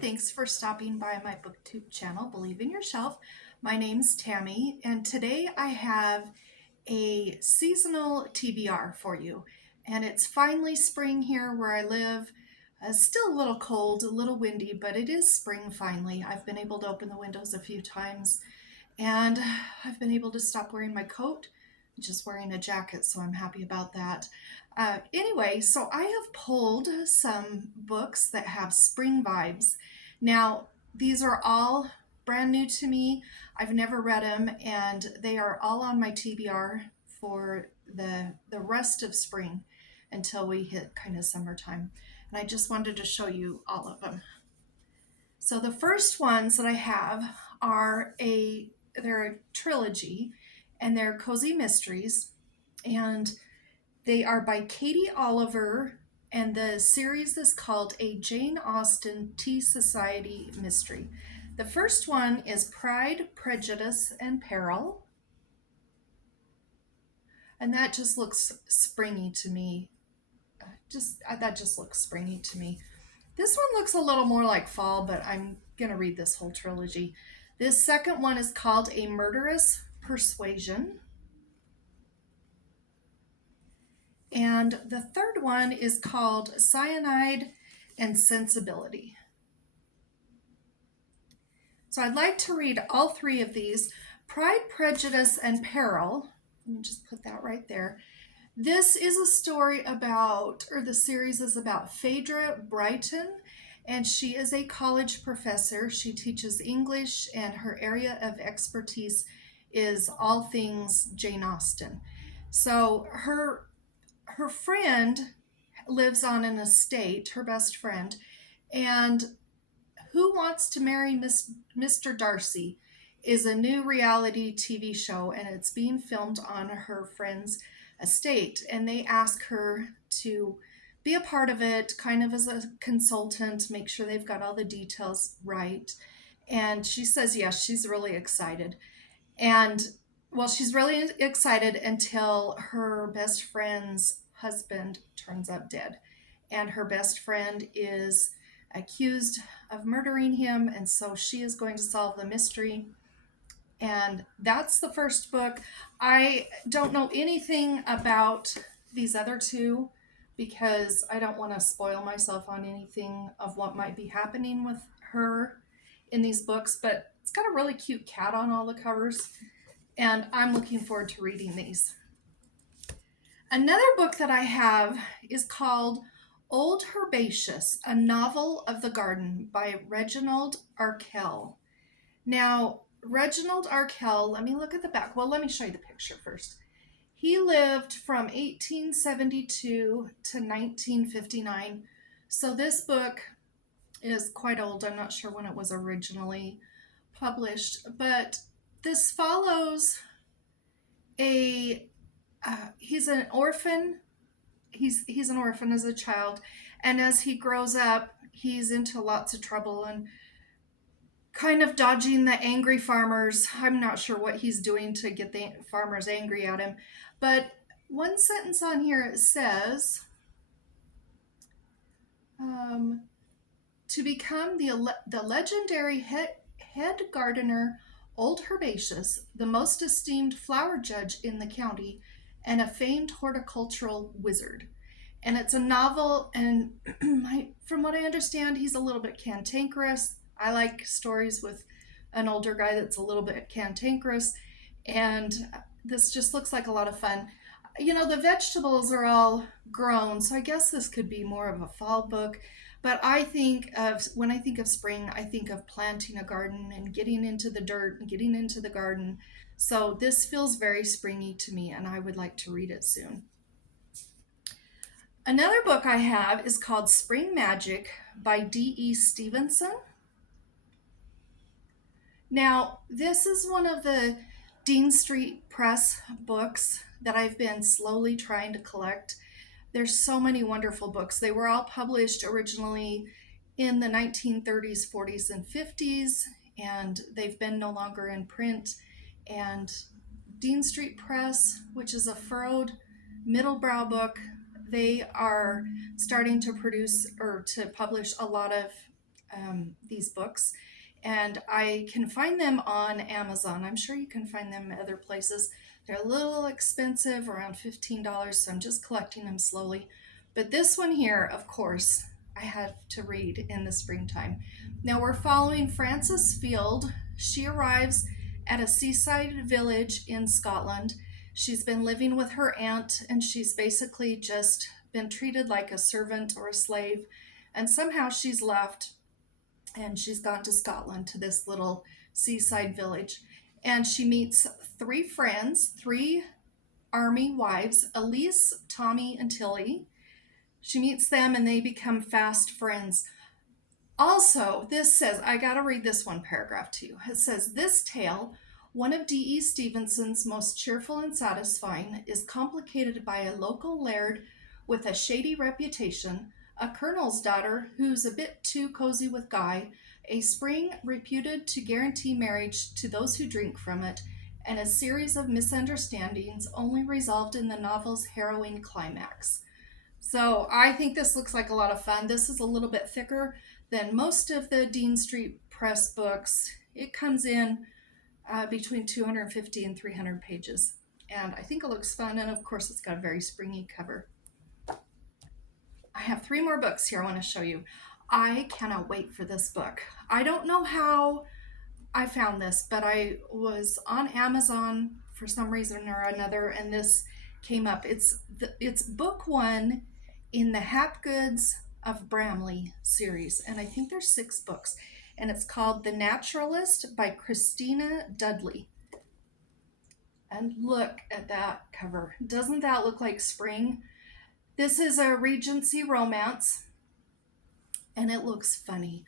thanks for stopping by my booktube channel, Believe in Yourself. My name's Tammy, and today I have a seasonal TBR for you. And it's finally spring here where I live. Still a little cold, a little windy, but it is spring finally. I've been able to open the windows a few times, and I've been able to stop wearing my coat, just wearing a jacket, so I'm happy about that. Anyway, so I have pulled some books that have spring vibes. Now, these are all brand new to me. I've never read them, and they are all on my TBR for the rest of spring until we hit kind of summertime. And I just wanted to show you all of them. So the first ones that I have are they're a trilogy, and they're cozy mysteries, and they are by Katie Oliver, and the series is called A Jane Austen Tea Society Mystery. The first one is Pride, Prejudice, and Peril, and that just looks springy to me. That just looks springy to me. This one looks a little more like fall, but I'm gonna read this whole trilogy. This second one is called A Murderous, Persuasion. And the third one is called Cyanide and Sensibility. So I'd like to read all three of these. Pride, Prejudice, and Peril. Let me just put that right there. This is a story about, or the series is about Phaedra Brighton, and she is a college professor. She teaches English, and her area of expertise is all things Jane Austen. So her friend lives on an estate, her best friend, and Who Wants to Marry Mr. Darcy is a new reality TV show, and it's being filmed on her friend's estate. And they ask her to be a part of it, kind of as a consultant, make sure they've got all the details right. And she says yes, she's really excited. And well, she's really excited until her best friend's husband turns up dead. And her best friend is accused of murdering him, and so she is going to solve the mystery. And that's the first book. I don't know anything about these other two because I don't want to spoil myself on anything of what might be happening with her in these books, but it's got a really cute cat on all the covers, and I'm looking forward to reading these. Another book that I have is called Old Herbaceous, a Novel of the Garden by Reginald Arkell. Now, Reginald Arkell, let me look at the back. Well, let me show you the picture first. He lived from 1872 to 1959. So this book is quite old. I'm not sure when it was originally published, but this follows he's an orphan. He's an orphan as a child, and as he grows up, he's into lots of trouble and kind of dodging the angry farmers. I'm not sure what he's doing to get the farmers angry at him, but one sentence on here, it says, to become the legendary head gardener, Old Herbaceous, the most esteemed flower judge in the county, and a famed horticultural wizard. And it's a novel, and from what I understand, he's a little bit cantankerous. I like stories with an older guy that's a little bit cantankerous, and this just looks like a lot of fun. You know, the vegetables are all grown, so I guess this could be more of a fall book. But when I think of spring, I think of planting a garden and getting into the dirt and getting into the garden. So this feels very springy to me, and I would like to read it soon. Another book I have is called Spring Magic by D.E. Stevenson. Now, this is one of the Dean Street Press books that I've been slowly trying to collect. There's so many wonderful books. They were all published originally in the 1930s, 40s, and 50s, and they've been no longer in print. And Dean Street Press, which is a furrowed middlebrow book, they are starting to produce or to publish a lot of these books, and I can find them on Amazon. I'm sure you can find them other places. They're a little expensive, around $15, so I'm just collecting them slowly. But this one here, of course, I had to read in the springtime. Now we're following Frances Field. She arrives at a seaside village in Scotland. She's been living with her aunt, and she's basically just been treated like a servant or a slave. And somehow she's left and she's gone to Scotland, to this little seaside village. And she meets three friends, three army wives, Elise, Tommy, and Tilly. She meets them and they become fast friends. Also, this says, I got to read this one paragraph to you. It says, this tale, one of D.E. Stevenson's most cheerful and satisfying, is complicated by a local laird with a shady reputation, a colonel's daughter who's a bit too cozy with Guy, a spring reputed to guarantee marriage to those who drink from it, and a series of misunderstandings only resolved in the novel's harrowing climax. So I think this looks like a lot of fun. This is a little bit thicker than most of the Dean Street Press books. It comes in between 250 and 300 pages. And I think it looks fun. And of course, it's got a very springy cover. I have 3 more books here I want to show you. I cannot wait for this book. I don't know how I found this, but I was on Amazon for some reason or another, and this came up. It's book 1 in the Hapgoods of Bramley series, and I think there's 6 books, and it's called The Naturalist by Christina Dudley. And look at that cover. Doesn't that look like spring? This is a Regency romance, and it looks funny.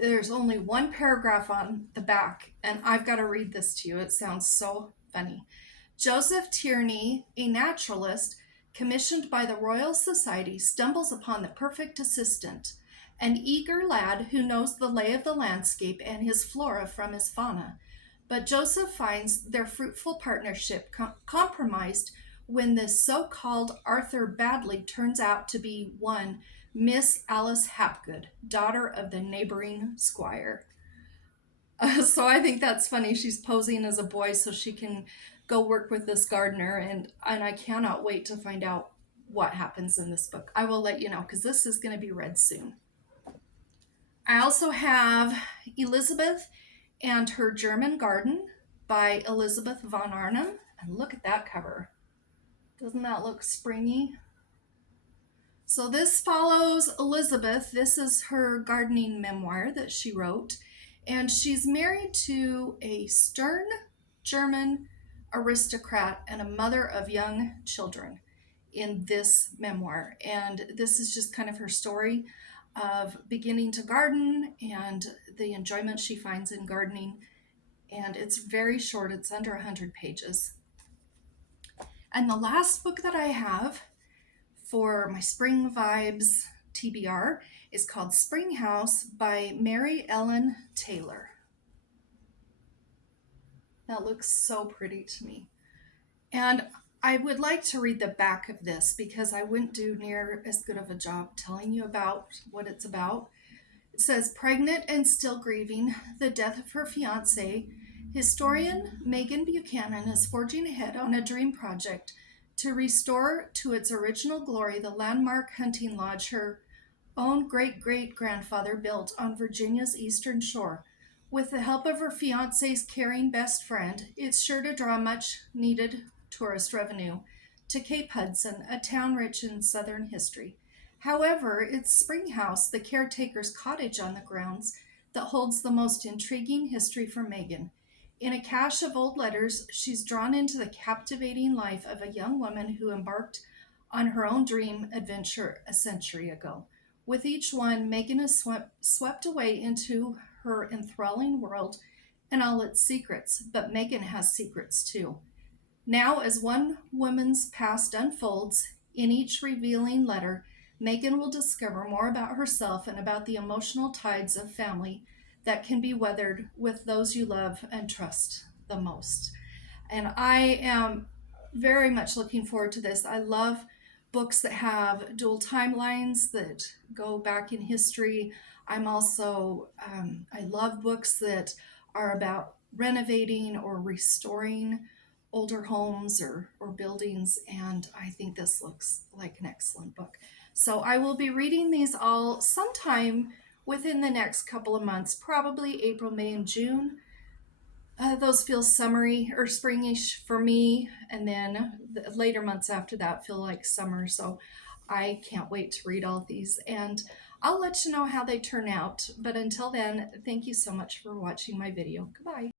There's only 1 paragraph on the back, and I've got to read this to you. It sounds so funny. Joseph Tierney, a naturalist commissioned by the Royal Society, stumbles upon the perfect assistant, an eager lad who knows the lay of the landscape and his flora from his fauna. But Joseph finds their fruitful partnership compromised when the so-called Arthur Badley turns out to be one Miss Alice Hapgood, daughter of the neighboring squire. So I think that's funny. She's posing as a boy so she can go work with this gardener, and I cannot wait to find out what happens in this book. I will let you know, because this is going to be read soon. I also have Elizabeth and Her German Garden by Elizabeth von Arnim, and look at that cover. Doesn't that look springy? So this follows Elizabeth. This is her gardening memoir that she wrote, and she's married to a stern German aristocrat and a mother of young children in this memoir. And this is just kind of her story of beginning to garden and the enjoyment she finds in gardening. And it's very short. It's under 100 pages. And the last book that I have for my spring vibes TBR is called Spring House by Mary Ellen Taylor. That looks so pretty to me. And I would like to read the back of this because I wouldn't do near as good of a job telling you about what it's about. It says, pregnant and still grieving the death of her fiancé, historian Megan Buchanan is forging ahead on a dream project to restore to its original glory the landmark hunting lodge her own great-great-grandfather built on Virginia's eastern shore. With the help of her fiancé's caring best friend, it's sure to draw much needed tourist revenue to Cape Hudson, a town rich in Southern history. However, it's Spring House, the caretaker's cottage on the grounds, that holds the most intriguing history for Megan. In a cache of old letters, she's drawn into the captivating life of a young woman who embarked on her own dream adventure a century ago. With each one, Megan is swept away into her enthralling world and all its secrets, but Megan has secrets too. Now, as one woman's past unfolds, in each revealing letter, Megan will discover more about herself and about the emotional tides of family that can be weathered with those you love and trust the most. And I am very much looking forward to this. I love books that have dual timelines that go back in history. I'm also, I love books that are about renovating or restoring older homes or buildings, and I think this looks like an excellent book. So I will be reading these all sometime within the next couple of months, probably April, May, and June. Those feel summery or springish for me, and then the later months after that feel like summer. So I can't wait to read all of these, and I'll let you know how they turn out. But until then, thank you so much for watching my video. Goodbye.